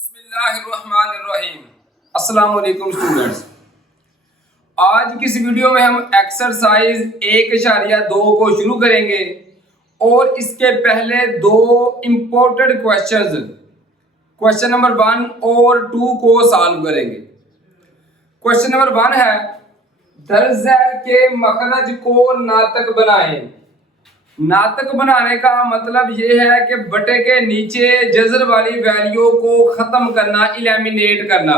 बिस्मिल्लाहिर्रहमानिर्रहीम। अस्सलाम वालेकुम स्टूडेंट्स। आज की इस वीडियो में हम एक्सरसाइज 1.2 को शुरू करेंगे और इसके पहले दो इंपॉर्टेंट क्वेश्चंस, क्वेश्चन नंबर 1 और 2 को सॉल्व करेंगे। क्वेश्चन नंबर 1 है, दर्ज के मखरज को नातक बनाएं। नातक बनाने का मतलब ये है कि बटे के नीचे जज़र वाली वैल्यू को खत्म करना, इलिमिनेट करना।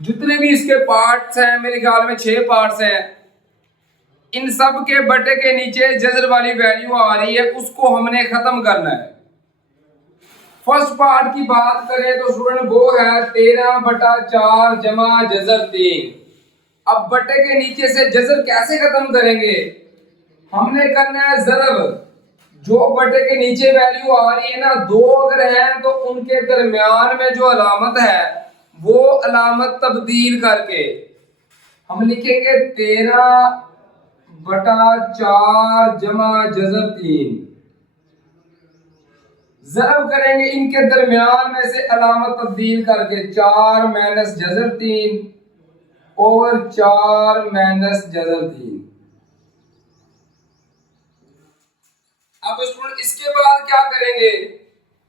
जितने भी इसके पार्ट्स हैं, मेरे ख्याल में 6 पार्ट्स हैं, इन सब के बटे के नीचे जज़र वाली वैल्यू आ रही है, उसको हमने खत्म करना है। फर्स्ट पार्ट की बात करें तो स्टूडेंट वो है 13/4 जमा जज़र 3। अब बटे के नीचे से जज़र कैसे खत्म करेंगे? हमने करना है ज़रब। जो बटे के नीचे वैल्यू आ रही है ना, दो अगर है तो उनके दरमियान में जो अलामत है वो अलामत तब्दील करके हम लिखेंगे 13/4 जमा जज़र 3। ज़रब करेंगे इनके दरमियान में से अलामत तब्दील करके 4 माइनस जज़र 3 और 4 माइनस जज़र 3। अब स्टूडेंट इसके बाद क्या करेंगे?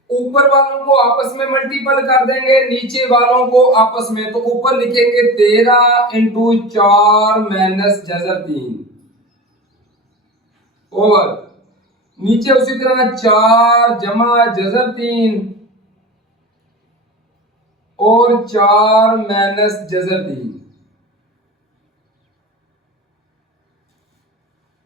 ऊपर वालों को आपस में मल्टीपल कर देंगे, नीचे वालों को आपस में। तो ऊपर लिखेंगे 13 इंटू 4 माइनस जज़र 3 और नीचे उसी तरह 4 जमा जज़र 3 और 4 माइनस जज़र 3।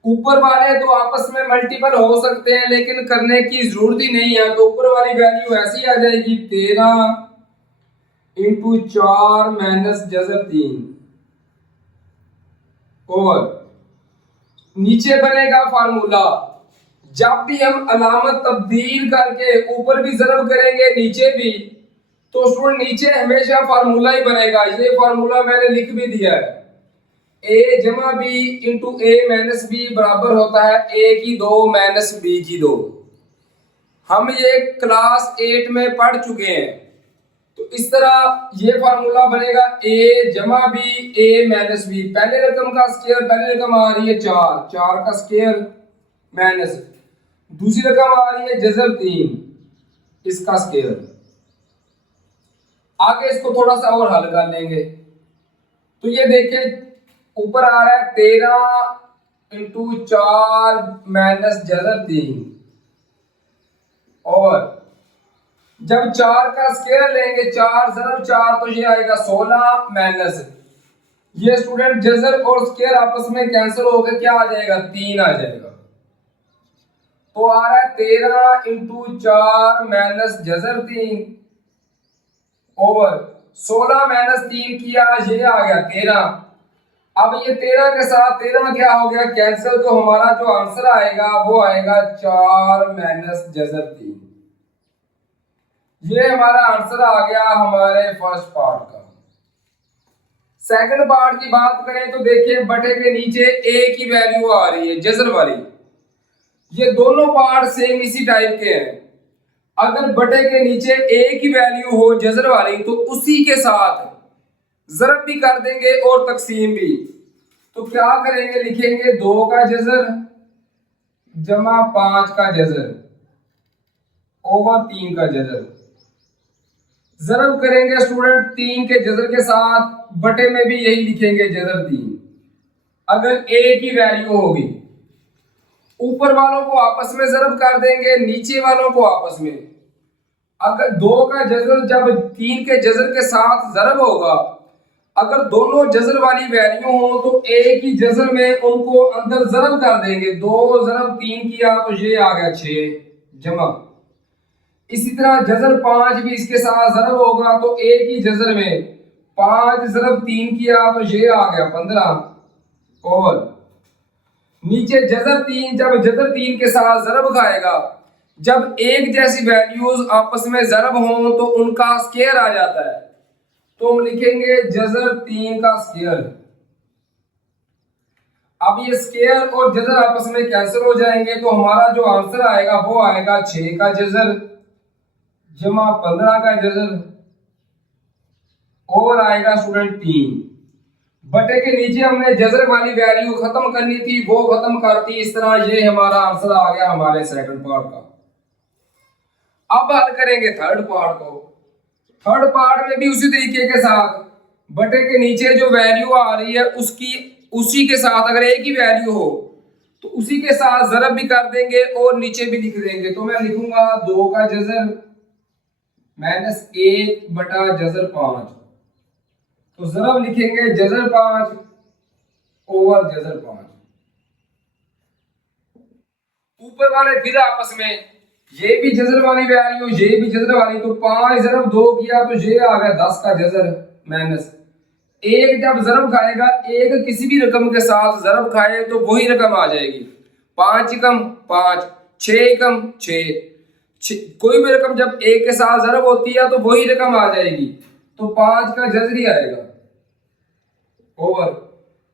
ऊपर वाले तो आपस में मल्टीपल हो सकते हैं, लेकिन करने की जरूरत ही नहीं है। तो ऊपर वाली वैल्यू ऐसी आ जाएगी 13 इंटू 4 माइनस जज़र 3 और नीचे बनेगा फार्मूला। जब भी हम अलामत तब्दील करके ऊपर भी ज़रब करेंगे नीचे भी, तो स्टूडेंट नीचे हमेशा फार्मूला ही बनेगा। ये फार्मूला मैंने लिख भी दिया है। ए जमा बी इंटू ए माइनस बी बराबर होता है ए की 2 माइनस बी की 2। हम ये क्लास 8 में पढ़ चुके हैं। तो इस तरह ये फार्मूला बनेगा ए जमा बी ए माइनस बी। पहले रकम का स्क्वायर, पहली रकम आ रही है 4, 4 का स्क्वायर माइनस दूसरी रकम आ रही है जज़र 3, इसका स्क्वायर। आगे इसको थोड़ा सा और हल कर लेंगे। तो ये देखिए ऊपर आ रहा है 13 इंटू 4 माइनस जज़र 3 और जब 4 का स्क्वायर लेंगे, 4 ज़रब 4, तो ये आएगा 16 माइनस ये स्टूडेंट जज़र और स्क्वायर आपस में कैंसिल होकर क्या आ जाएगा? 3 आ जाएगा। तो आ रहा है 13 इंटू 4 माइनस जज़र 3 और 16 माइनस 3 किया, ये आ गया 13। अब ये 13 के साथ 13 क्या हो गया? कैंसिल। तो हमारा जो आंसर आएगा वो आएगा 4 माइनस जज़र 3। ये हमारा आंसर आ गया हमारे फर्स्ट पार्ट का। सेकंड पार्ट की बात करें तो देखिए बटे के नीचे ए की वैल्यू आ रही है जज़र वाली। ये दोनों पार्ट सेम इसी टाइप के हैं। अगर बटे के नीचे ए की वैल्यू हो जज़र वाली, तो उसी के साथ ज़रब भी कर देंगे और तकसीम भी। तो क्या करेंगे? लिखेंगे 2 का जज़र जमा 5 का जज़र ओवर 3 का जज़र। ज़रब करेंगे स्टूडेंट 3 के जज़र के साथ, बटे में भी यही लिखेंगे जज़र 3 अगर ए की वैल्यू होगी। ऊपर वालों को आपस में ज़रब कर देंगे, नीचे वालों को आपस में। अगर 2 का जज़र जब 3 के जज़र के साथ ज़रब होगा, अगर दोनों जज़र वाली वैल्यू हो तो ए की जज़र में उनको अंदर ज़रब कर देंगे। 2 ज़रब 3 किया तो ये आ गया 6 जमा। इसी तरह जज़र 5 भी इसके साथ ज़रब होगा, तो ए की जज़र में 5 ज़रब 3 किया तो ये आ गया 15 और नीचे जज़र 3 जब जज़र 3 के साथ ज़रब खाएगा, जब एक जैसी वैल्यूज आपस में ज़रब हों तो उनका स्क्वायर आ जाता है। तो हम लिखेंगे जज़र 3 का स्क्वायर। अब ये स्क्वायर और जज़र आपस में कैंसिल हो जाएंगे, तो हमारा जो आंसर आएगा वो आएगा 6 का जज़र जमा 15 का जजर ओवर आएगा स्टूडेंट 3 बटे के नीचे हमने जजर वाली वैल्यू खत्म करनी थी, वो खत्म करती इस तरह। ये हमारा आंसर आ गया हमारे सेकंड पार्ट का। अब हल करेंगे थर्ड पार्ट को। थर्ड पार्ट में भी उसी तरीके के साथ बटे के नीचे जो वैल्यू आ रही है उसकी उसी के साथ अगर एक ही वैल्यू हो तो उसी के साथ जरब भी कर देंगे और नीचे भी लिख देंगे। तो मैं लिखूंगा 2 का जजर माइनस 1 बटा जजर 5। तो जरब लिखेंगे जजर 5 ओवर जजर 5। ऊपर वाले फिर आपस में ये भी जजर वाली वैल्यू ये भी जजर वाली, तो 5 जरब 2 किया तो ये आ गया 10 का जजर माइनस 1। जब जरब खाएगा एक किसी भी रकम के साथ जरब खाए तो वही रकम आ जाएगी। 5 एकम 5, 6 एकम 6, कोई भी रकम जब एक के साथ जरब होती है तो वही रकम आ जाएगी। तो 5 का जजर ही आएगा ओवर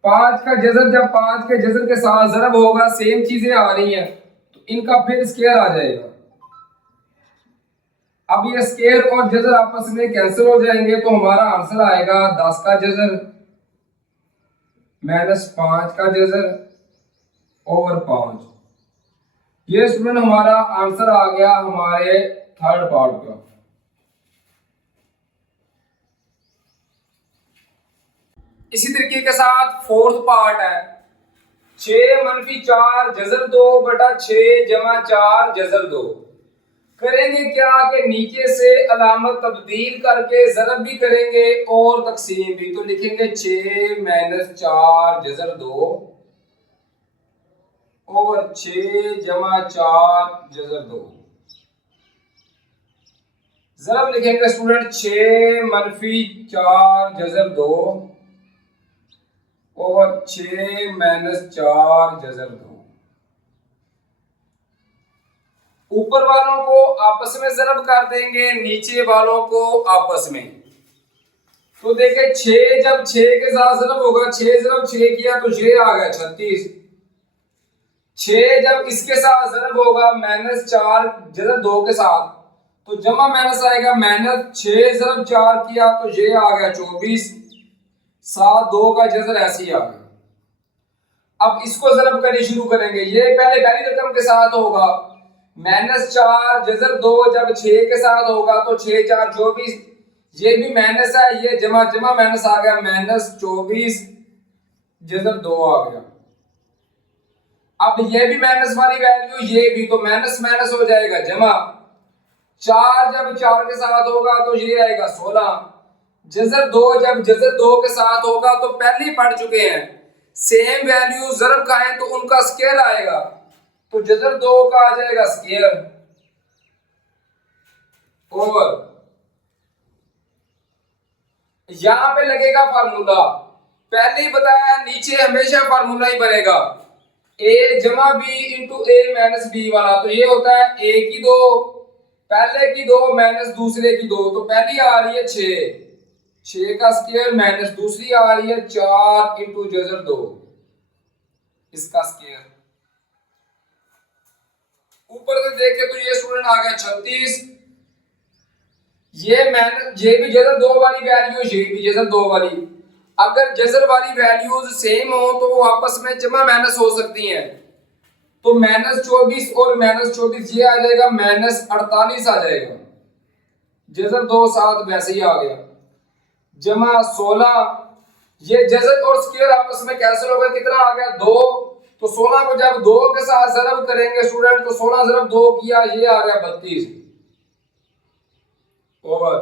5 का जजर। जब 5 के जजर के साथ जरब होगा सेम चीजें आ रही हैं तो इनका फिर स्क्वायर आ जाएगा। अब ये स्क्वायर और जजर आपस में कैंसिल हो जाएंगे तो हमारा आंसर आएगा 10 का जजर माइनस 5 का जजर ओवर 5। ये स्टूडेंट हमारा आंसर आ गया हमारे थर्ड पार्ट का। इसी तरीके के साथ फोर्थ पार्ट है 6 मनफी 4 जजर 2 बटा 6 जमा 4 जजर 2। करेंगे क्या कि नीचे से अलामत तब्दील करके जरब भी करेंगे और तकसीम भी। तो लिखेंगे 6 माइनस 4 जजर 2 ओवर 6 जमा 4 जजर 2। जरब लिखेंगे स्टूडेंट 6 मनफी 4 जजर 2 ओवर 6 माइनस 4 जजर 2। ऊपर वालों को आपस में जरब कर देंगे, नीचे वालों को आपस में। तो देखें 6 जब 6 के साथ जरब होगा 6 जरब 6 किया तो ये आ गया 36। 6 जब इसके साथ जरब होगा माइनस 4 जरब 2 के साथ तो जमा माइनस आएगा माइनस 6 जरब 4 किया तो ये आ गया 24। 7 2 का जजर ऐसे ही आ गया। अब इसको जरब करनी शुरू करेंगे। ये पहले पहली रकम के साथ होगा माइनस 4 जजर 2 जब 6 के साथ होगा तो 6 4 24। ये भी माइनस है, ये जमा जमा माइनस आ गया माइनस 24 जजर 2 आ गया। अब ये भी माइनस वाली वैल्यू ये भी, तो माइनस माइनस हो जाएगा जमा। 4 जब 4 के साथ होगा तो ये आएगा 16। जजर 2 जब जजर 2 के साथ होगा तो पहले ही पढ़ चुके हैं सेम वैल्यू जरब खाएं तो उनका स्क्वायर आएगा। तो जजर 2 का आ जाएगा स्क्वायर ओवर यहां पे लगेगा फार्मूला। पहले ही बताया नीचे हमेशा फार्मूला ही बनेगा a जमा b इंटू ए माइनस बी वाला। तो ये होता है a की 2 पहले की 2 माइनस दूसरे की 2। तो पहली आ रही है 6 का स्क्वायर माइनस दूसरी आ रही है 4 इंटू जजर 2 इसका स्क्वायर। ऊपर से देखे तो ये स्टूडेंट आ गया 36। ये भी जजर 2 वाली वैल्यू ये भी जजर 2 वाली। अगर जजर वाली वैल्यूज सेम हो तो वो आपस में जमा माइनस हो सकती हैं। तो माइनस 24 और माइनस 24 ये आ जाएगा माइनस 48 आ जाएगा। जजर 2 साथ वैसे ही आ गया जमा 16। ये जजर और स्क्वायर आपस में कैंसिल हो गया, कितना आ गया 2। तो 16 को जब 2 के साथ जरब करेंगे स्टूडेंट तो 16 जरब 2 किया ये आ गया 32 ओवर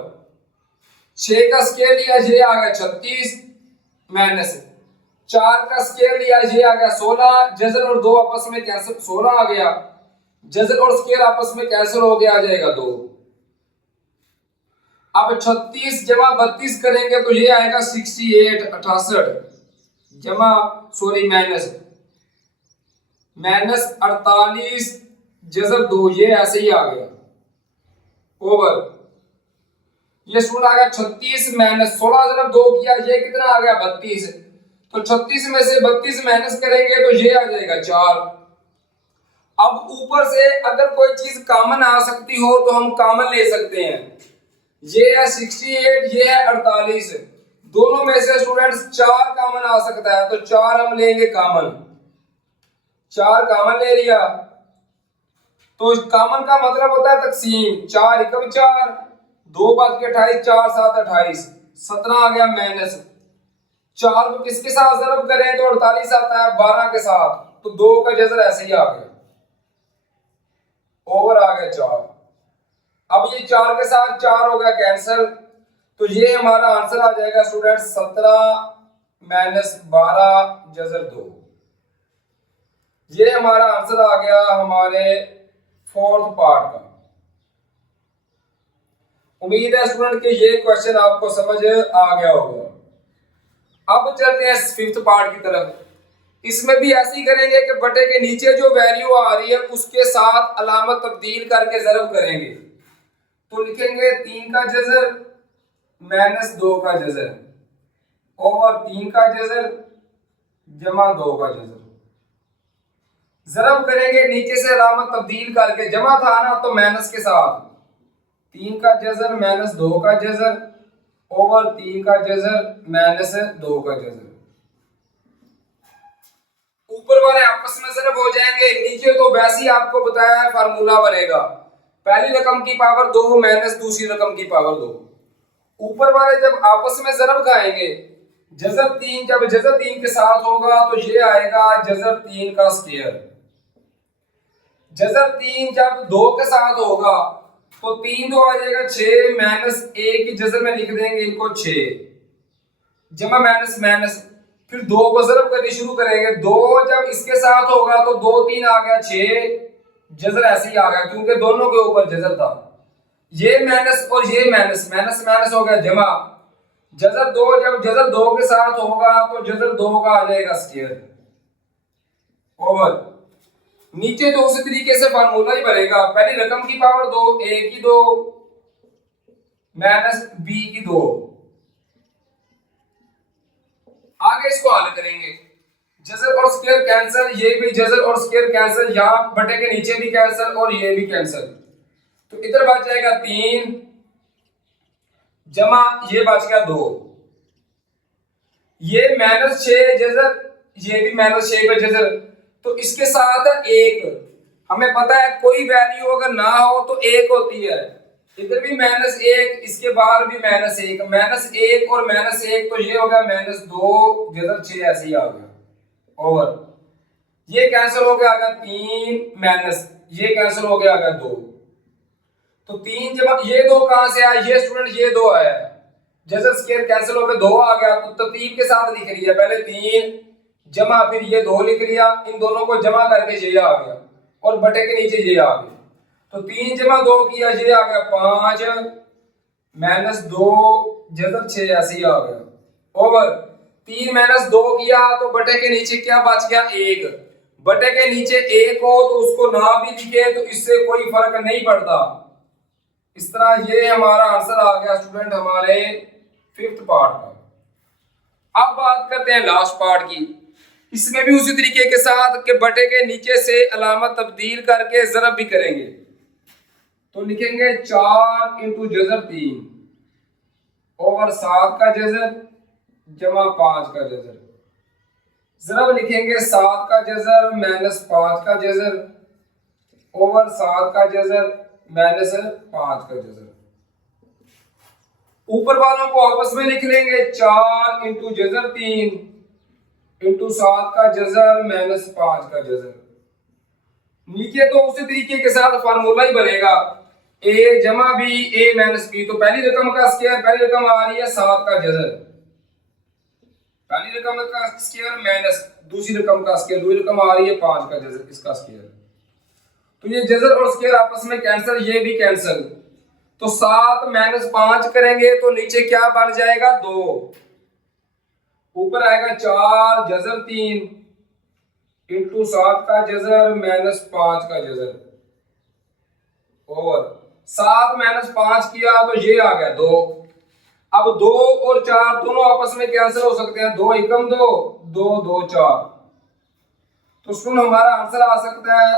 6 का स्क्वायर लिया ये आ गया 36 माइनस 4 का स्क्वायर लिया ये आ गया 16। जजर और 2 आपस में कैंसिल 16 आ गया। जजर और स्क्वायर आपस में कैंसिल हो गया आ जाएगा 2। अब 36 जमा 32 करेंगे तो ये आएगा 68 68 जमा सॉरी माइनस 48 जजर 2 ये ऐसे ही आ गया ओवर ये स्टूडेंट आ गया 36 माइनस 16 जब 2 किया ये कितना आ गया 32। तो 36 में से 32 माइनस करेंगे तो ये आ जाएगा 4। अब ऊपर से अगर कोई चीज कॉमन आ सकती हो तो हम कॉमन ले सकते हैं। ये है 68, ये है 48, दोनों में से स्टूडेंट्स 4 कॉमन आ सकता है, तो 4 हम लेंगे कॉमन। 4 कॉमन ले लिया तो कॉमन का मतलब होता है तकसीम। 4 एकम 4, 2 बच के 28, 4 7 28, 17 आ गया माइनस। 4 को किसके साथ जरब करें तो 48 आता है 12 के साथ, तो 2 का जजर ऐसे ही आ गया, ओवर आ गया 4। अब ये 4 के साथ 4 हो गया कैंसिल, तो ये हमारा आंसर आ जाएगा स्टूडेंट 17 माइनस 12 जजर 2। ये हमारा आंसर आ गया हमारे 4th पार्ट का। उम्मीद है स्टूडेंट कि ये क्वेश्चन आपको समझ आ गया होगा। अब चलते हैं 5th पार्ट की तरफ। इसमें भी ऐसे ही करेंगे कि बटे के नीचे जो वैल्यू आ रही है उसके साथ अलामत तब्दील करके ज़रब करेंगे। तो लिखेंगे 3 का जजर माइनस 2 का जजर ओवर 3 का जजर जमा 2 का जजर। ज़रब करेंगे नीचे से अलामत तब्दील करके, जमा था ना तो माइनस के साथ, 3 का जजर माइनस 2 का जजर ओवर 3 का जजर माइनस 2 का जजर। ऊपर वाले आपस में ज़रब हो जाएंगे, नीचे तो वैसे ही आपको बताया है फार्मूला बनेगा, पहली रकम की पावर 2 माइनस दूसरी रकम की पावर 2। ऊपर वाले जब आपस में ज़रब खाएंगे, जजर 3 जब जजर 3 के साथ होगा तो ये आएगा जजर 3 का स्क्वायर। जजर 3 जब 2 के साथ होगा तो 3 2 आ जाएगा 6 माइनस 1 जजर में लिख देंगे इनको 6 जमा माइनस माइनस, फिर 2 को ज़रब करनी शुरू करेंगे। 2 जब इसके साथ होगा तो 2 3 आ गया 6 जजर ऐसे ही आ गया क्योंकि दोनों के ऊपर जजर था। ये माइनस और ये माइनस, माइनस माइनस हो गया जमा। जजर 2 जब जजर 2 के साथ होगा तो जजर 2 का आ जाएगा स्क्वायर ओवर। नीचे तो उसी तरीके से फार्मूला ही बनेगा, पहली रकम की पावर 2 a की 2 माइनस b की 2। आगे इसको हल करेंगे, जजर और स्क्वायर कैंसिल, ये भी जजर और स्क्वायर कैंसिल, यहां बटे के नीचे भी कैंसिल और ये भी कैंसिल, तो इधर बच जाएगा 3 जमा ये बच गया 2। ये माइनस 6 जजर, ये भी माइनस 6 पे जजर, तो इसके साथ 1। हमें पता है कोई वैल्यू अगर ना हो तो 1 होती है, इधर भी माइनस 1, इसके बाहर भी माइनस 1, माइनस 1 और माइनस 1, तो ये हो गया माइनस 2 जजर 6 ऐसे ही आ गया ओवर। ये कैंसिल हो गया आ गया 3 माइनस, ये कैंसिल हो गया आ गया 2, तो 3 जमा ये 2 कहां से आया, ये स्टूडेंट ये 2 आया, जजर स्क्वायर कैंसिल हो गया 2 आ गया, तो तरतीब के साथ लिख लिया, पहले 3 जमा फिर ये 2 लिख लिया, इन दोनों को जमा करके ये आ गया और बटे के नीचे ये आ गया, तो 3 जमा 2 किया ये आ गया 5 माइनस 2 जजर 6 ऐसे ही आ गया ओवर। 3 माइनस 2 किया तो बटे के नीचे क्या बच गया 1, बटे के नीचे 1 हो तो उसको ना भी लिखे तो इससे कोई फर्क नहीं पड़ता। इस तरह ये हमारा आंसर आ गया स्टूडेंट हमारे 5th पार्ट का। अब बात करते हैं लास्ट पार्ट की। इसमें भी उसी तरीके के साथ के बटे के नीचे से अलामत तब्दील करके ज़रब भी करेंगे, तो लिखेंगे 4 इंटू जजर 3 ओवर 7 का जजर जमा 5 का जजर। ज़रब लिखेंगे 7 का जजर माइनस 5 का जजर ओवर 7 का जजर माइनस 5 का जजर। ऊपर वालों को आपस में लिख लेंगे 4 इंटू जजर 3 इंटू 7 का जजर माइनस 5 का जजर। नीचे तो उसी तरीके के साथ फार्मूला ही बनेगा, a जमा b a माइनस b, तो पहली रकम का स्क्वायर, पहली रकम आ रही है 7 का जजर, पहली रकम का स्क्वायर माइनस दूसरी रकम का स्क्वायर, दूसरी रकम आ रही है 5 का जजर, इसका स्क्वायर, तो ये जजर और स्क्वायर आपस में कैंसिल, ये भी कैंसिल, तो 7 माइनस 5 करेंगे तो नीचे क्या बन जाएगा 2, ऊपर आएगा 4 जजर 3 इंटू 7 का जजर माइनस 5 का जजर और 7 माइनस 5 किया तो ये आ गया 2। अब 2 और 4 दोनों आपस में कैंसिल हो सकते हैं, 2 एकम 2 2 2 4, तो सुन हमारा आंसर आ सकता है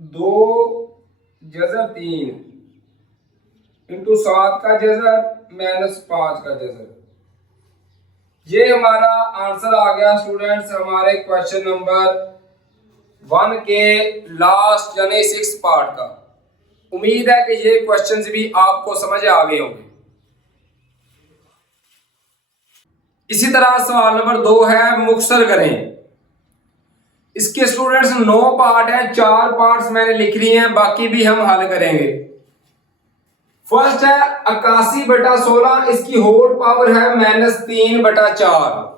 2 जजर 3 इंटू 7 का जजर माइनस 5 का जजर। ये हमारा आंसर आ गया स्टूडेंट्स हमारे क्वेश्चन नंबर 1 के लास्ट यानी 6 पार्ट का। उम्मीद है कि ये क्वेश्चंस भी आपको समझ आ गए होंगे। इसी तरह सवाल नंबर 2 है मुख्तसर करें। इसके स्टूडेंट्स 9 पार्ट हैं, 4 पार्ट्स मैंने लिख लिए हैं, बाकी भी हम हल करेंगे। फर्स्ट है 81/16, इसकी होल पावर है -3/4।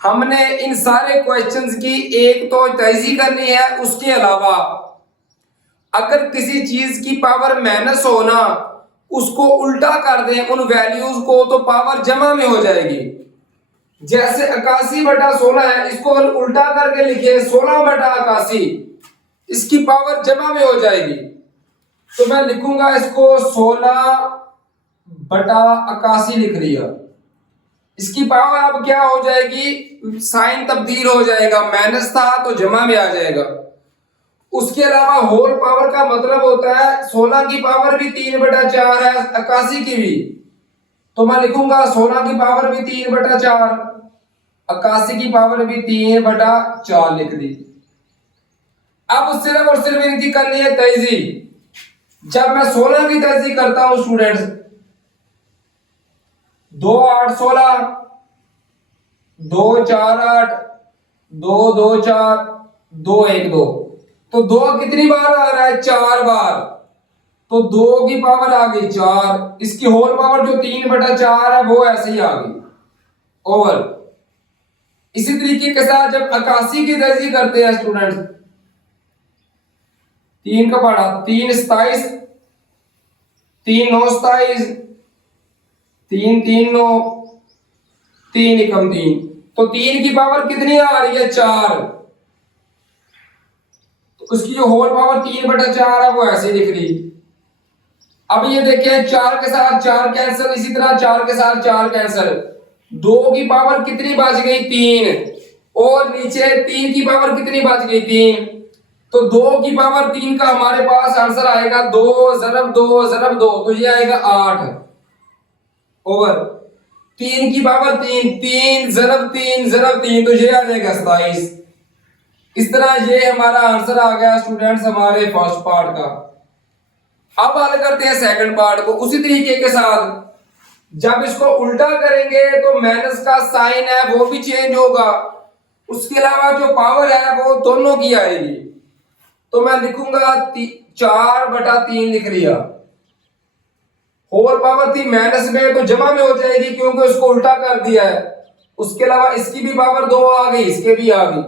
हमने इन सारे क्वेश्चंस की एक तो तहज़ी करनी है, उसके अलावा अगर किसी चीज की पावर माइनस हो ना, उसको उल्टा कर दें उन वैल्यूज को, तो पावर जमा में हो जाएगी। जैसे 81/16 है, इसको अगर उल्टा करके लिखे 16/81, इसकी पावर जमा में हो जाएगी। तो मैं लिखूंगा इसको 16/81 लिख लिया। इसकी पावर अब क्या हो जाएगी, साइन तब्दील हो जाएगा, माइनस था तो जमा में आ जाएगा। उसके अलावा होल पावर का मतलब होता है 16 की पावर भी 3/4 है, 81 की भी, तो मैं लिखूंगा 16 की पावर भी 3/4, 81 की पावर भी 3/4 लिख दी। अब सिर्फ और सिर्फ इनकी करनी है तहज़ी। जब मैं 16 की तहज़ी करता हूं स्टूडेंट्स, 2 8 16, 2 4 8, 2 2 4, 2 1 2, तो 2 कितनी बार आ रहा है, 4 बार, तो 2 की पावर आ गई 4। इसकी होल पावर जो 3/4 है वो ऐसे ही आ गई ओवर। इसी तरीके के साथ जब 81 की तहज़ी करते हैं स्टूडेंट्स, 3 का पढ़ा, 3 27, 3 9 27, 3 3 9, 3 एकम 3, तो 3 की पावर कितनी आ रही है, 4। तो उसकी जो होल पावर 3/4 है वो ऐसे लिख ली। अब ये देखिए 4 के साथ 4 कैंसिल, इसी तरह 4 के साथ 4 कैंसिल, 2 की पावर कितनी बच गई, 3, और नीचे 3 की पावर कितनी बच गई, 3, तो 2 की पावर 3 का हमारे पास आंसर आएगा 2 ज़रब 2 ज़रब 2, तो ये आएगा 8 ओवर 3 की पावर 3, 3 ज़रब 3 ज़रब 3, तो ये आ जाएगा 27। इस तरह ये हमारा आंसर आ गया स्टूडेंट्स हमारे फर्स्ट पार्ट का। अब हल करते हैं सेकंड पार्ट को उसी तरीके के साथ। जब इसको उल्टा करेंगे तो माइनस का साइन है वो भी चेंज होगा, उसके अलावा जो पावर है वो दोनों की आएगी। तो मैं लिखूंगा 4/3 लिख लिया। होल पावर थी माइनस में तो जमा में हो जाएगी क्योंकि उसको उल्टा कर दिया है। उसके अलावा इसकी भी पावर 2 आ गई, इसके भी आ गई।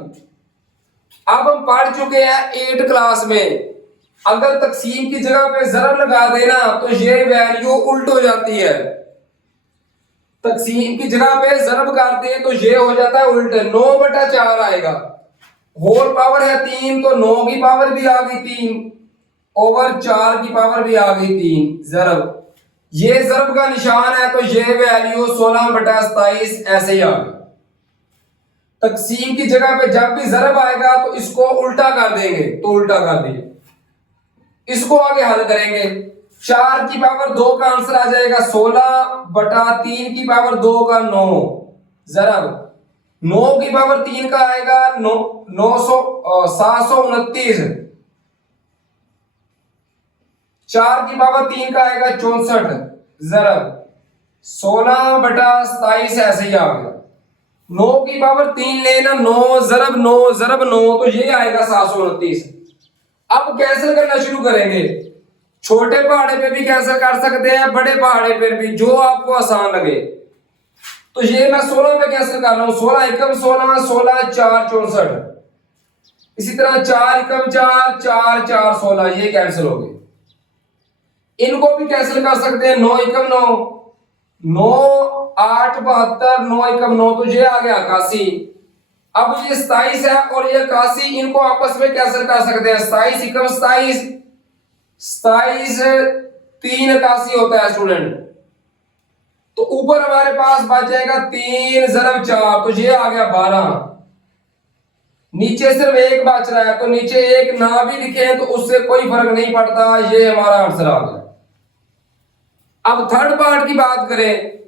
अब हम पढ़ चुके हैं 8 क्लास में, अगर तकसीम की जगह पे ज़रब लगा देना तो ये वैल्यू उल्ट हो जाती है। तकसीम की जगह पे ज़रब करते हैं तो ये हो जाता है उल्ट, 9/4 आएगा। होल पावर है 3 तो 9 की पावर भी आ गई 3 ओवर 4 की पावर भी आ गई 3 ज़रब। ये ज़रब का निशान है तो ये वैल्यू 16/27 ऐसे ही आ गई। तकसीम की जगह पे जब भी ज़रब आएगा तो इसको उल्टा कर देंगे, तो उल्टा कर दिए। इसको आगे हल करेंगे। 4 की पावर 2 का आंसर आ जाएगा 16/3 की पावर 2 का 9 ज़रब 9 की पावर 3 का आएगा 729, 4 की पावर 3 का आएगा 64 ज़रब 16/27 ऐसे ही आ गया। 9 की पावर 3 लेना, 9 ज़रब 9 ज़रब 9, तो ये आएगा 729। अब कैंसिल करना शुरू करेंगे। छोटे पहाड़े पे भी कैंसिल कर सकते हैं, बड़े पहाड़े पे भी, जो आपको आसान लगे। तो ये मैं 16 पे कैंसिल कर रहा हूं, 16 एकम 16, 16 4 64, इसी तरह 4 एकम 4 4 4 16, ये कैंसिल हो गए। इनको भी कैंसिल कर सकते हैं, 9 एकम 9, 9 8 72, 9 एकम 9, तो ये आ गया 81। अब ये 27 है और ये 81, इनको आपस में कैंसिल कर सकते हैं, 27 एकम 27, 27 3 81 होता है स्टूडेंट। तो ऊपर हमारे पास बच जाएगा 3 ज़रब 4, तो ये आ गया 12। नीचे सिर्फ एक बच रहा है, तो नीचे एक ना भी लिखे तो उससे कोई फर्क नहीं पड़ता, ये हमारा आंसर आ गया। अब थर्ड पार्ट की बात करें,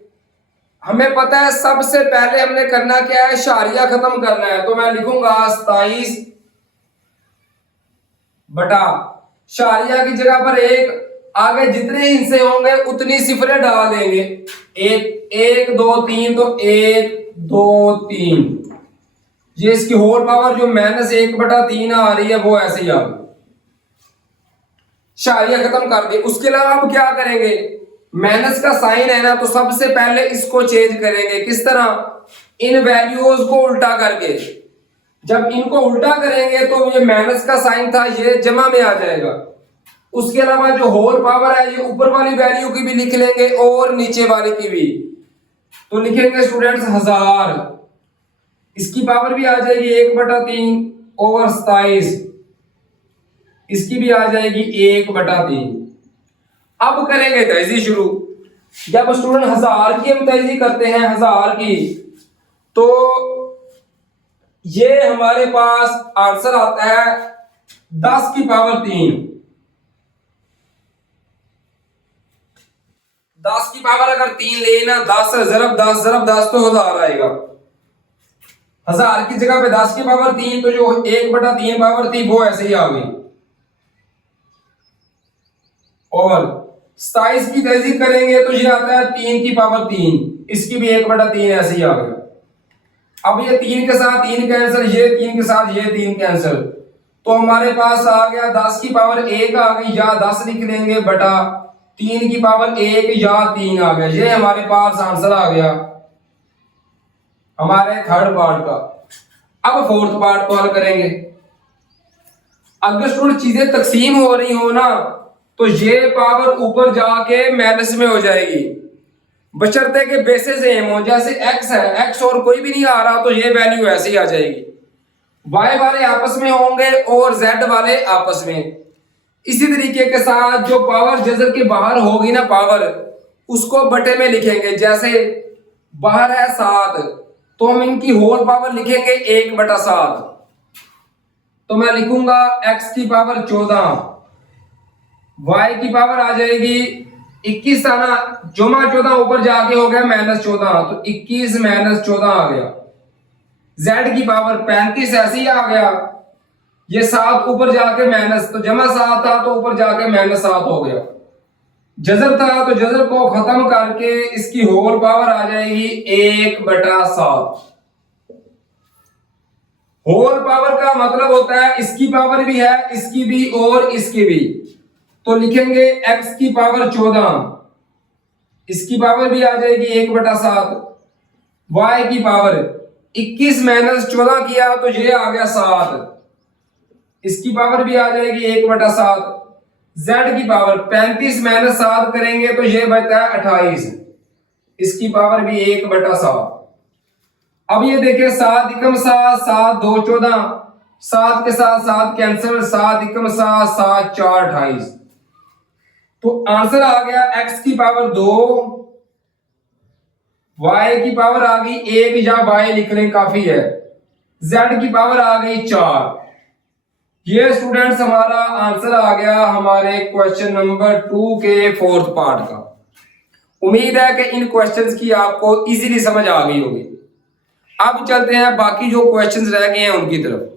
हमें पता है सबसे पहले हमने करना क्या है, शारिया खत्म करना है। तो मैं लिखूंगा 27 बटा शारिया की जगह पर एक, आगे जितने हिस्से होंगे उतनी सिफरें डाल देंगे। एक एक दो तीन, तो एक दो तीन, ये इसकी होल पावर जो -1/3 आ रही है वो ऐसे ही आ गई। शारिया खत्म कर दी। उसके अलावा अब क्या करेंगे, माइनस का साइन है ना, तो सबसे पहले इसको चेंज करेंगे। किस तरह, इन वैल्यूज को उल्टा करके। जब इनको उल्टा करेंगे तो ये माइनस का साइन था ये जमा में आ जाएगा। उसके अलावा जो होल पावर है ये ऊपर वाली वैल्यू की भी लिख लेंगे और नीचे वाले की भी। तो लिखेंगे स्टूडेंट्स 1000, इसकी पावर भी आ जाएगी 1/3 ओवर 27, इसकी भी आ जाएगी 1/3। अब करेंगे तेजी शुरू। जब स्टूडेंट 1000 की हम तेजी करते हैं, 1000 की, तो ये हमारे पास आंसर आता है 10 की पावर 3। 10 की पावर अगर 3 लेना, 10 ज़रब 10 ज़रब 10 तो 1000 आएगा। 1000 की जगह पे 10 की पावर 3, तो जो 1/3 पावर थी वो ऐसे ही आ गई। और 27 की तेजी करेंगे तो ये आता है 3 की पावर 3, इसकी भी 1/3 ऐसे ही आ गया। अब ये 3 के साथ 3 कैंसिल, ये 3 के साथ ये 3 कैंसिल, तो हमारे पास आ गया 10 की पावर 1 आ गई, या 10 लिख लेंगे बटा 3 की पावर 1 या 3 आ गया। ये हमारे पास आंसर आ गया हमारे थर्ड पार्ट का। अब फोर्थ पार्ट को हल करेंगे। अगर स्टूडेंट चीजें तकसीम हो रही हो ना, तो ये पावर ऊपर जाके माइनस में हो जाएगी, बशर्ते के बेसे सेम हो। जैसे x है, x और कोई भी नहीं आ रहा तो ये वैल्यू ऐसे ही आ जाएगी। y वाले आपस में होंगे और z वाले आपस में। इसी तरीके के साथ जो पावर जजर के बाहर होगी ना पावर, उसको बटे में लिखेंगे। जैसे बाहर है 7, तो हम इनकी होल पावर लिखेंगे 1/7। तो मैं लिखूंगा x की पावर 14, y की पावर आ जाएगी 21 था ना, जमा 14 ऊपर जाके हो गया -14, तो 21 -14 आ गया। z की पावर 35 ऐसे ही आ गया, ये 7 ऊपर जाके माइनस, तो जमा 7 था तो ऊपर जाके -7 हो गया। जजर था तो जजर को खत्म करके इसकी होल पावर आ जाएगी 1/7। होल पावर का मतलब होता है इसकी पावर भी है, इसकी भी और इसकी भी। तो लिखेंगे x की पावर 14, इसकी पावर भी आ जाएगी 1/7, y की पावर 21 -14 किया तो ये आ गया 7, इसकी पावर भी आ जाएगी 1/7। z की पावर 35 -7 करेंगे तो ये बचता है 28, इसकी पावर भी 1/7। अब ये देखिए 7 एकम 7, 7 2 14, 7 के साथ 7 कैंसिल, 7 एकम 7, 7 4 28। तो आंसर आ गया x की पावर 2, y की पावर आ गई 1 या y लिख लें काफी है, z की पावर आ गई 4। ये स्टूडेंट्स हमारा आंसर आ गया हमारे क्वेश्चन नंबर 2 के फोर्थ पार्ट का। उम्मीद है कि इन क्वेश्चंस की आपको इजीली समझ आ गई होगी। अब चलते हैं बाकी जो क्वेश्चंस रह गए हैं उनकी तरफ।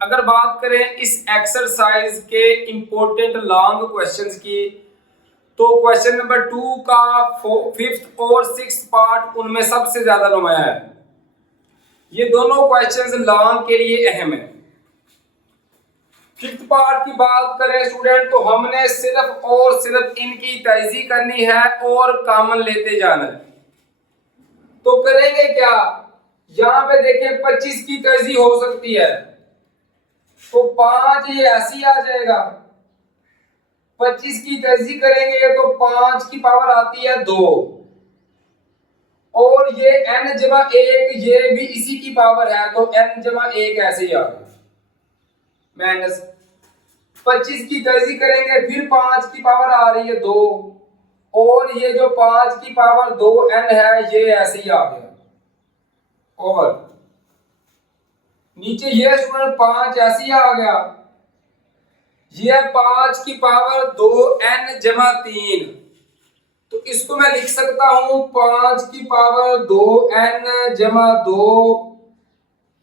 अगर बात करें इस एक्सरसाइज के इंपॉर्टेंट लॉन्ग क्वेश्चंस की, तो क्वेश्चन नंबर 2 का 5th और 6th पार्ट उनमें सबसे ज्यादा नुमाया है। ये दोनों क्वेश्चंस लॉन्ग के लिए अहम है। 5th पार्ट की बात करें स्टूडेंट, तो हमने सिर्फ और सिर्फ इनकी तहजीब करनी है और कॉमन लेते जाना है। तो करेंगे क्या, यहां पे देखें 25 की तहजीब हो सकती है, तो 5 ये ऐसी आ जाएगा। 25 की तहजीब करेंगे तो 5 की पावर आती है 2, और ये n जमा 1 ये भी इसी की पावर है, तो n जमा 1 ऐसे ही आ गया। माइनस 25 की तहजीब करेंगे, फिर 5 की पावर आ रही है 2, और ये जो 5 की पावर 2n है ये ऐसे ही आ गया। ओवर नीचे ये स्टूडेंट 5 ऐसे ही आ गया, ये 5 की पावर 2n जमा 3, तो इसको मैं लिख सकता हूं 5 की पावर 2n जमा 2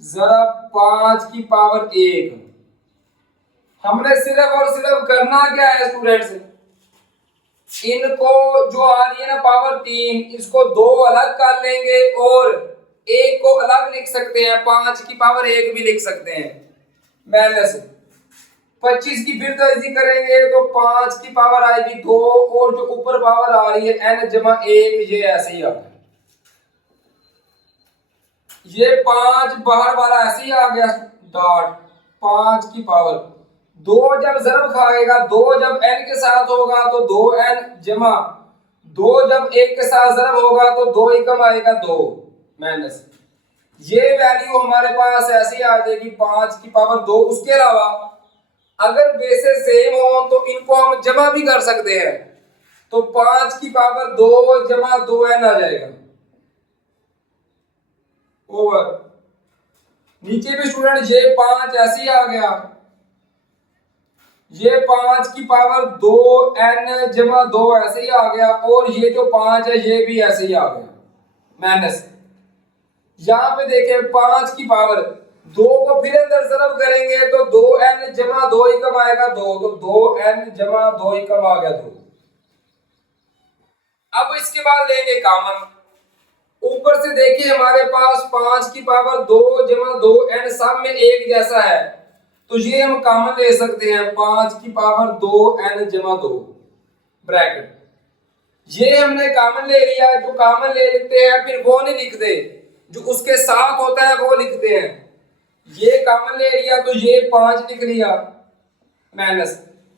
जरा 5 की पावर 1। हमने सिर्फ और सिर्फ करना क्या है स्टूडेंट्स, इनको जो आ रही है ना पावर 3, इसको 2 अलग कर लेंगे और 1 को अलग लिख सकते हैं, 5 की पावर 1 भी लिख सकते हैं, माइनस 25 की फिर तो ऐसी करेंगे तो 5 की पावर आएगी 2 और जो ऊपर पावर आ रही है n जमा 1, ये ऐसे ही आ गया, ये 5 बाहर वाला ऐसे ही आ गया डॉट 5 की पावर 2 जब ज़रब खाएगा, 2 जब n के साथ होगा तो 2n जमा 2 जब 1 के साथ ज़रब होगा तो 2 एकम आएगा 2 माइनस, ये वैल्यू हमारे पास ऐसे ही आ जाएगी 5 की पावर 2। उसके अलावा अगर बेसे सेम हो तो इनको हम जमा भी कर सकते हैं, तो 5 की पावर 2 जमा 2n आ जाएगा ओवर नीचे भी स्टूडेंट ये 5 ऐसे ही आ गया, ये 5 की पावर 2n जमा 2 ऐसे ही आ गया और ये जो 5 है ये भी ऐसे ही आ गया माइनस, यहां पे देखें 5 की पावर 2 को फिर अंदर ज़रब करेंगे तो 2n जमा 2 एकम आएगा 2, तो 2n जमा 2 एकम आ गया 2। अब इसके बाद लेंगे कॉमन, ऊपर से देखिए हमारे पास 5 की पावर 2 जमा 2n सब में एक जैसा है, तो ये हम कॉमन ले सकते हैं 5 की पावर 2n जमा 2 ब्रैकेट, ये हमने कॉमन ले लिया, जो कॉमन ले लेते हैं फिर वो नहीं लिखते, जो उसके साथ होता है वो लिखते हैं, ये कॉमन ले लिया तो ये 5 लिख लिया माइनस,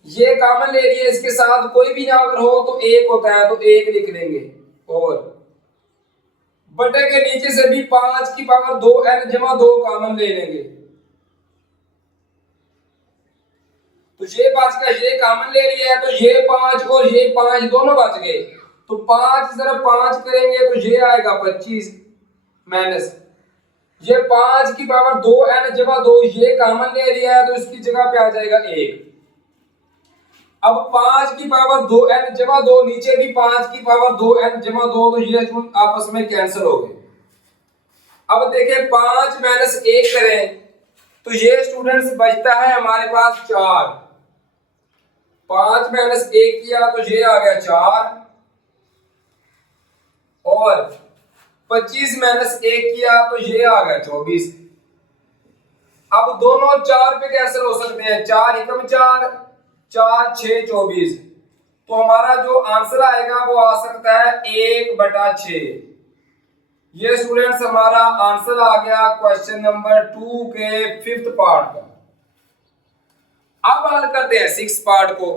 ये कॉमन ले लिया, इसके साथ कोई भी ना अगर हो तो 1 होता है तो 1 लिख लेंगे और बटे के नीचे से भी 5 की पावर 2n जमा 2 कॉमन ले लेंगे, तो ये बच गया, ये कॉमन ले लिया है तो ये 5 और ये 5 दोनों बच गए, तो 5 जरा 5 करेंगे तो ये आएगा 25 माइनस, ये 5 की पावर 2n जमा 2 ये कॉमन ले लिया है तो इसकी जगह पे आ जाएगा 1। अब 5 की पावर 2n जमा 2 नीचे भी 5 की पावर 2n जमा 2, तो ये आपस में कैंसिल हो गए। अब देखें 5 माइनस 1 करें तो ये स्टूडेंट्स बचता है हमारे पास 4, 5 माइनस 1 किया तो ये आ गया 4 और 25 माइनस 1 किया तो ये आ गया 24। अब दोनों 4 पे कैंसिल हो सकते हैं, 4 एकम 4, 4 6 24, तो हमारा जो आंसर आएगा वो आ सकता है 1/6। ये स्टूडेंट्स हमारा आंसर आ गया क्वेश्चन नंबर 2 के 5th पार्ट का। अब हल करते हैं 6th पार्ट को,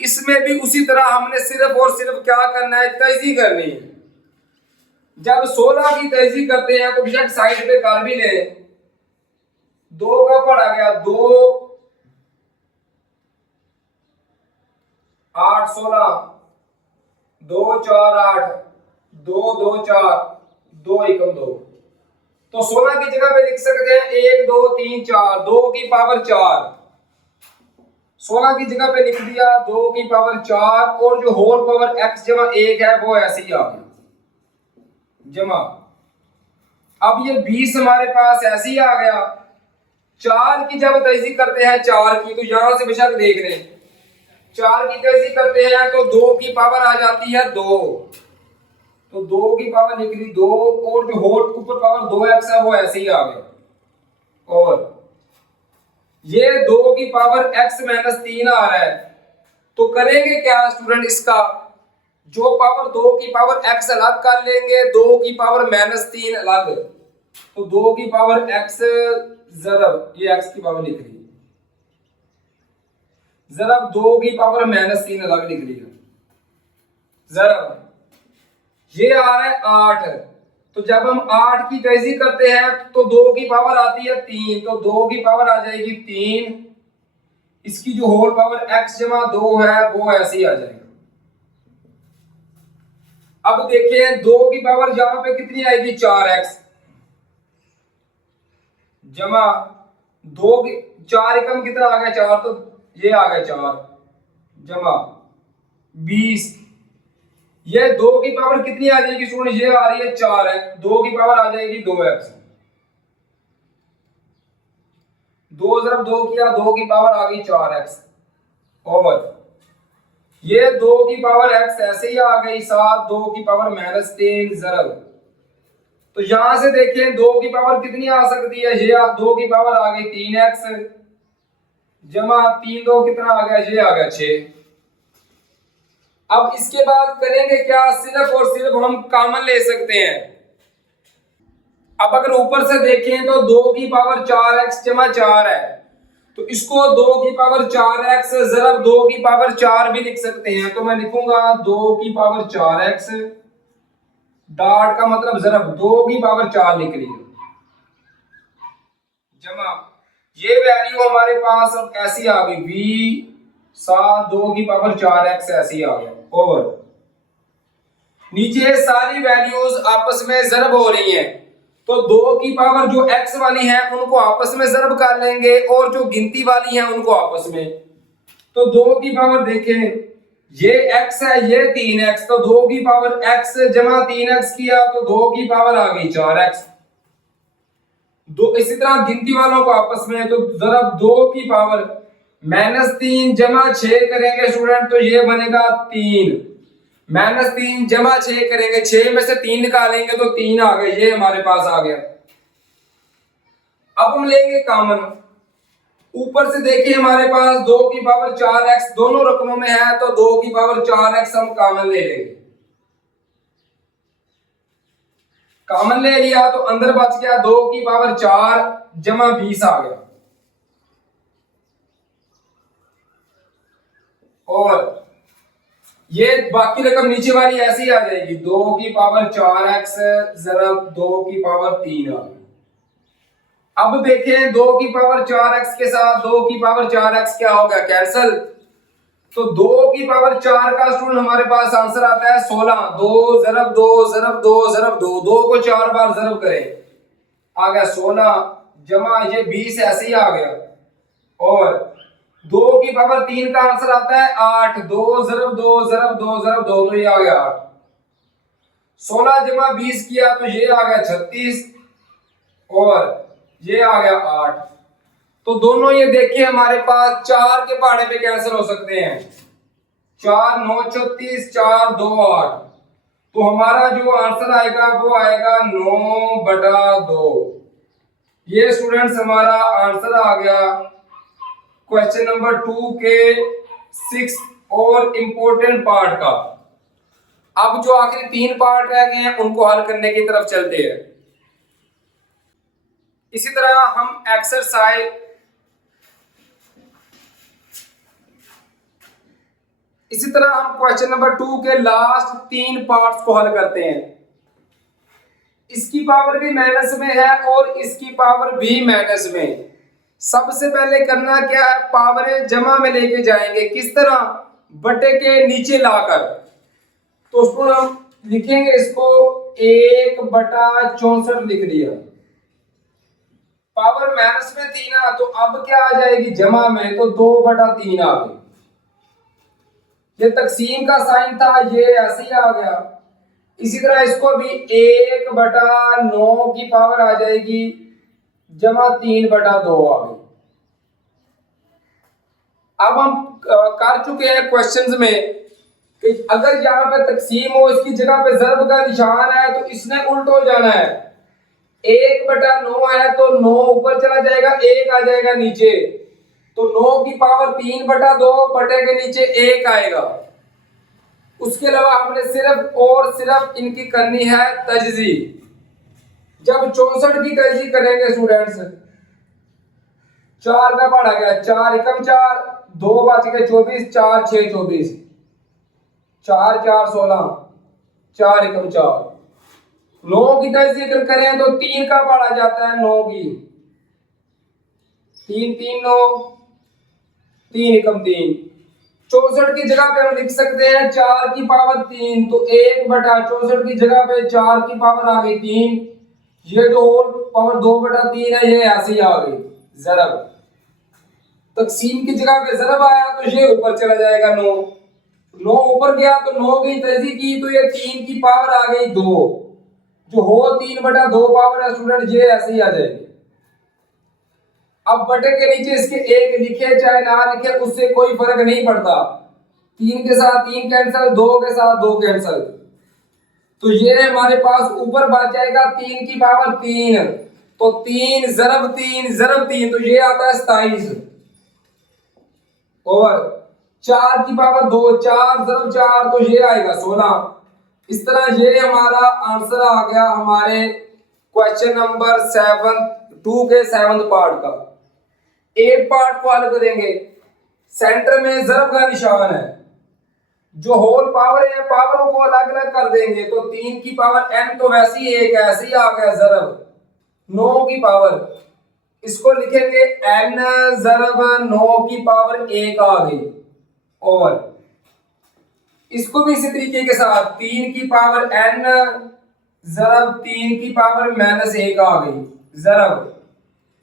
इसमें भी उसी तरह हमने सिर्फ और सिर्फ क्या करना है, तेजी करनी है। जब 16 की तेजी करते हैं तो बेशक साइड पे कर भी ले, 2 का पड़ा गया 2 8 16 2 4 8 2 2 4 2 एकम 2, तो 16 की जगह पे लिख सकते हैं 1 2 3 4, 2 की पावर 4, 16 की जगह पे लिख दिया 2 की पावर 4 और जो होल पावर x जमा 1 है वो ऐसे ही आ गया जमा। अब ये 20 हमारे पास ऐसे ही आ गया, 4 की जब तेजी करते हैं 4 की, तो यहां से बेशक देख रहे हैं 4 की तेजी करते हैं तो 2 की पावर आ जाती है 2, तो 2 की पावर लिख ली 2 और जो होल ऊपर पावर 2x है वो ऐसे ही आ गया और ये 2 की पावर x माइनस 3 आ रहा है, तो करेंगे क्या स्टूडेंट, इसका जो पावर 2 की पावर x अलग कर लेंगे, 2 की पावर माइनस 3 अलग, तो 2 की पावर x जरब ये x की पावर लिख ली, जरब 2 की पावर माइनस 3 अलग लिख लिया, जरब ये आ रहा है 8, तो जब हम 8 की तेजी करते हैं तो 2 की पावर आती है 3, तो 2 की पावर आ जाएगी 3, इसकी जो होल पावर x जमा 2 है वो ऐसे ही आ जाएगा। अब देखिए 2 की पावर यहां पे कितनी आएगी 4x, जमा दो की 4 एकम कितना आ गया 4, तो ये आ गया 4 जमा 20। ये 2 की पावर कितनी आ जाएगी स्टूडेंट, ये आ रही है 4 है, 2 की पावर आ जाएगी 2x, 2 ज़रब 2 किया, 2 की पावर आ गई 4x ओवर ये 2 की पावर x ऐसे ही आ गई 7, 2 की पावर -3 ज़रब। तो यहां से देखें 2 की पावर कितनी आ सकती है, ये 2 की पावर आ गई 3x जमा 3 2 कितना आ गया, ये आ गया 6। अब इसके बाद करेंगे क्या, सिर्फ और सिर्फ हम कॉमन ले सकते हैं। अब अगर ऊपर से देखें तो 2 की पावर 4x जमा 4 है, तो इसको 2 की पावर 4x ज़रब 2 की पावर 4 भी लिख सकते हैं। तो मैं लिखूंगा 2 की पावर 4x डॉट का मतलब ज़रब 2 की पावर 4 लिख लिया जमा ये वैल्यू हमारे पास अब ऐसी आ गई v 7 2 की पावर 4x ऐसी आ गया ओवर नीचे सारी वैल्यूज आपस में ज़रब हो रही हैं, तो 2 की पावर जो x वाली है उनको आपस में ज़रब कर लेंगे और जो गिनती वाली है उनको आपस में। तो 2 की पावर देखें ये x है, ये 3x, तो 2 की पावर x जमा 3x किया तो 2 की पावर आ गई 4x। दो इसी तरह गिनती वालों को आपस में, तो ज़रब 2 की पावर -3 जमा 6 करेंगे स्टूडेंट, तो ये बनेगा 3 -3 जमा 6 करेंगे, 6 में से 3 निकालेंगे तो 3 आ गए, ये हमारे पास आ गया। अब हम लेंगे कॉमन, ऊपर से देखिए हमारे पास 2 की पावर 4x दोनों रकमों में है, तो 2 की पावर 4x हम कॉमन ले लेंगे। कॉमन ले लिया तो अंदर बच गया 2 की पावर 4 जमा 20 आ गया और ये बाकी रकम नीचे वाली ऐसी ही आ जाएगी 2 की पावर 4x ज़रब 2 की पावर 3 आ गई। अब देखें 2 की पावर 4x के साथ 2 की पावर 4x क्या होगा, कैंसल। तो 2 की पावर 4 का स्टूडेंट हमारे पास आंसर आता है 16, 2 ज़रब 2 ज़रब 2 ज़रब 2, 2 को 4 बार ज़रब करें आ गया 16 जमा ये 20 ऐसे ही आ गया और 2 की पावर 3 का आंसर आता है 8, 2 ज़रब 2 ज़रब 2 ज़रब 2, तो ये आ गया 8। 16 जमा 20 किया तो ये आ गया 36 और ये आ गया 8। तो दोनों ये देखिए हमारे पास 4 के पहाड़े पे कैंसिल हो सकते हैं, 4 9 36 4 2 8, तो हमारा जो आंसर आएगा वो आएगा 9/2। ये स्टूडेंट्स हमारा आंसर आ गया क्वेश्चन नंबर 2 के 6 और इंपॉर्टेंट पार्ट का। अब जो आखिरी 3 पार्ट रह गए हैं उनको हल करने की तरफ चलते हैं। इसी तरह हम क्वेश्चन नंबर 2 के लास्ट 3 पार्ट्स को हल करते हैं। इसकी पावर भी माइनस में है और इसकी पावर भी माइनस में। सबसे पहले करना क्या है, पावरें जमा में लेके जाएंगे, किस तरह, बटे के नीचे लाकर। तो उसको हम लिखेंगे इसको 1/64 लिख दिया, पावर माइनस में 3 आ, तो अब क्या आ जाएगी जमा में, तो 2/3 आ गई। ये तकसीम का साइन था, ये ऐसे ही आ गया। इसी तरह इसको भी 1/9 की पावर आ जाएगी जमा 3/2 आ गई। अब हम कर चुके हैं क्वेश्चंस में कि अगर यहाँ पे तकसीम हो, इसकी जगह पे ज़र्ब का निशान है, तो इसने उल्ट हो जाना है। 1/9 है तो 9 ऊपर चला जाएगा, 1 आ जाएगा नीचे, तो 9 की पावर 3/2 बटे के नीचे 1 आएगा। उसके अलावा हमने सिर्फ और सिर्फ इनकी करनी है तजज़ी। जब 64 की तजज़ी करेंगे स्टूडेंट्स, 4 का पढ़ा गया, 4 एकम 4, 2 बच गए 24, 4 6 24, 4 4 16, 4 एकम 4। 9 की तजज़ी अगर करें तो 3 का पढ़ा जाता है 9 की, 3 3 9, 3 एकम 3। 64 की जगह पे हम लिख सकते हैं 4 की पावर 3, तो 1/64 की जगह पे 4 की पावर आ गई 3, ये जो होल पावर 2/3 है ये ऐसे आ गई जरब। तकसीम की जगह पे जरब आया तो ये ऊपर चला जाएगा 9, 9 ऊपर गया तो 9 की तेजी की तो ये 3 की पावर आ गई 2। जो होल 3/2 पावर है स्टूडेंट ये ऐसे ही आ जाएगी। अब बटे के नीचे इसके 1 लिखे चाहे ना लिखे उससे कोई फर्क नहीं पड़ता। 3 के साथ 3 कैंसिल, 2 के साथ 2 कैंसिल, तो ये हमारे पास ऊपर बच जाएगा 3 की पावर 3। तो 3 ज़रब 3 ज़रब 3 तो ये आता है 27 ओवर 4 की पावर 2, 4 ज़रब 4 तो ये आएगा 16। इस तरह ये हमारा आंसर आ गया हमारे क्वेश्चन नंबर 2 के 7th पार्ट का। 8 पार्ट को हल करेंगे। सेंटर में ज़रब का निशान है, जो होल पावर है पावरों को अलग अलग कर देंगे तो 3 की पावर n तो वैसे ही एक ऐसे ही आ गया ज़रब 9 की पावर, इसको लिखेंगे n ज़रब 9 की पावर 1 आ गई ओवर। इसको भी इसी तरीके के साथ 3 की पावर n ज़रब 3 की पावर -1 आ गई ज़रब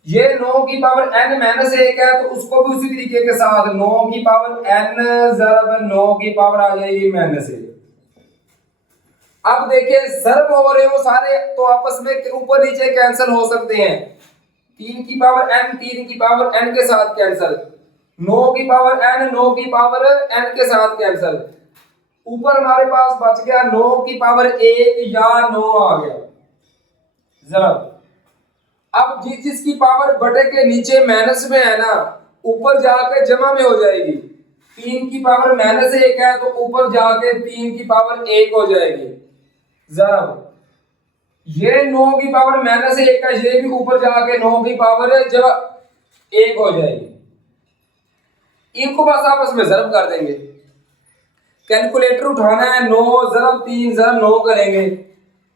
ये 9 की पावर n -1 है तो उसको भी उसी तरीके के साथ 9 की पावर n ज़रब 9 की पावर आ जाएगी -1। अब देखिए ज़रब हो रहे हो सारे तो आपस में ऊपर नीचे कैंसिल हो सकते हैं। 3 की पावर n 3 की पावर n के साथ कैंसिल, 9 की पावर n 9 की पावर n के साथ कैंसिल। ऊपर हमारे पास बच गया 9 की पावर 1 या 9 आ गया ज़रब। अब जिसकी पावर बटे के नीचे माइनस में है ना ऊपर जाके जमा में हो जाएगी। 3 की पावर -1 है तो ऊपर जाके 3 की पावर 1 हो जाएगी ज़रब। ये 9 की पावर -1 है ये भी ऊपर जाके 9 की पावर जब 1 हो जाएगी। इनको बस आपस में ज़रब कर देंगे। कैलकुलेटर उठाना है 9 ज़रब 3 ज़रब 9 करेंगे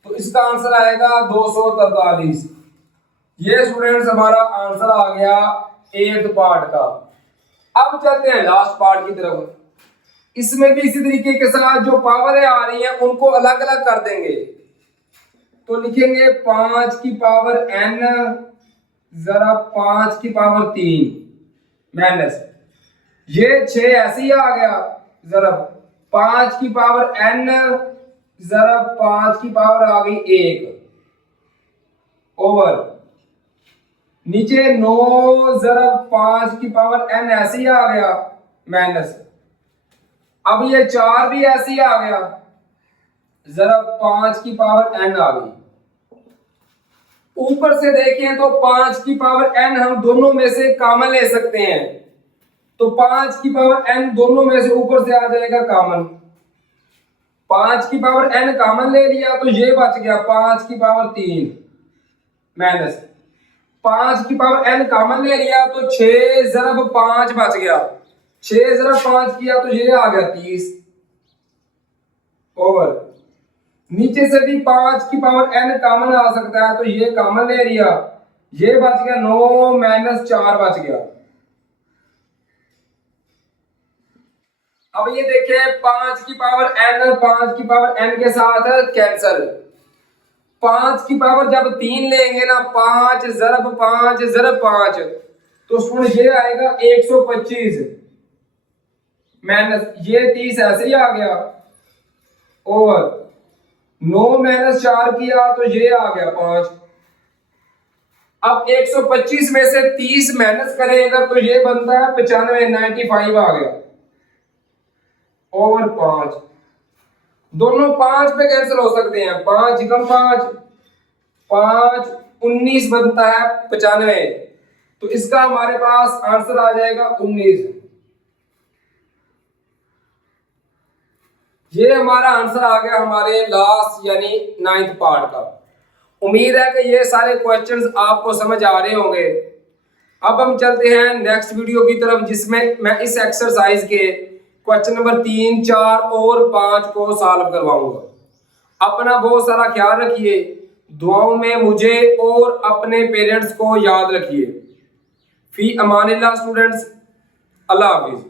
तो इसका आंसर आएगा 243। ये स्टूडेंट्स हमारा आंसर आ गया 8th पार्ट का। अब चलते हैं लास्ट पार्ट की तरफ। इसमें भी इसी तरीके के साथ जो पावर आ रही है उनको अलग अलग कर देंगे तो लिखेंगे 5 की पावर n ज़रब 5 की पावर 3 माइनस ये 6 ऐसे ही आ गया ज़रब 5 की पावर n ज़रब 5 की पावर आ गई 1 ओवर नीचे 9 ज़रब 5 की पावर n ऐसे ही आ गया माइनस। अब ये 4 भी ऐसे ही आ गया ज़रब 5 की पावर n आ गई। ऊपर से देखें तो 5 की पावर n हम दोनों में से कॉमन ले सकते हैं तो 5 की पावर n दोनों में से ऊपर से आ जाएगा कॉमन। 5 की पावर n कॉमन ले लिया तो ये बच गया 5 की पावर 3 माइनस 5 की पावर n कॉमन ले लिया तो 6 ज़रब 5 बच गया। 6 ज़रब 5 किया तो ये आ गया 30 ओवर। नीचे से भी 5 की पावर n कॉमन आ सकता है तो ये कॉमन ले लिया ये बच गया 9 - 4 बच गया। अब ये देखिए 5 की पावर n 5 की पावर n के साथ कैंसिल। 5 की पावर जब 3 लेंगे ना 5 ज़रब 5 ज़रब 5 तो सुन ये आएगा 125 माइनस ये 30 ऐसे ही आ गया ओवर 9 - 4 किया तो ये आ गया 5। अब 125 में से 30 माइनस करेगा तो ये बनता है 95 आ गया ओवर 5। दोनों 5 पे कैंसिल हो सकते हैं 5 कम 5 5 19 बनता है 95 तो इसका हमारे पास आंसर आ जाएगा 19। ये हमारा आंसर आ गया हमारे लास्ट यानी 9th पार्ट का। उम्मीद है कि ये सारे क्वेश्चंस आपको समझ आ रहे होंगे। अब हम चलते हैं नेक्स्ट वीडियो की तरफ जिसमें मैं इस एक्सरसाइज के क्वेश्चन नंबर 3, 4 और 5 को सॉल्व करवाऊंगा। अपना बहुत सारा ख्याल रखिए, दुआओं में मुझे और अपने पेरेंट्स को याद रखिए। फी अमानिल्लाह स्टूडेंट्स, अल्लाह हाफिज।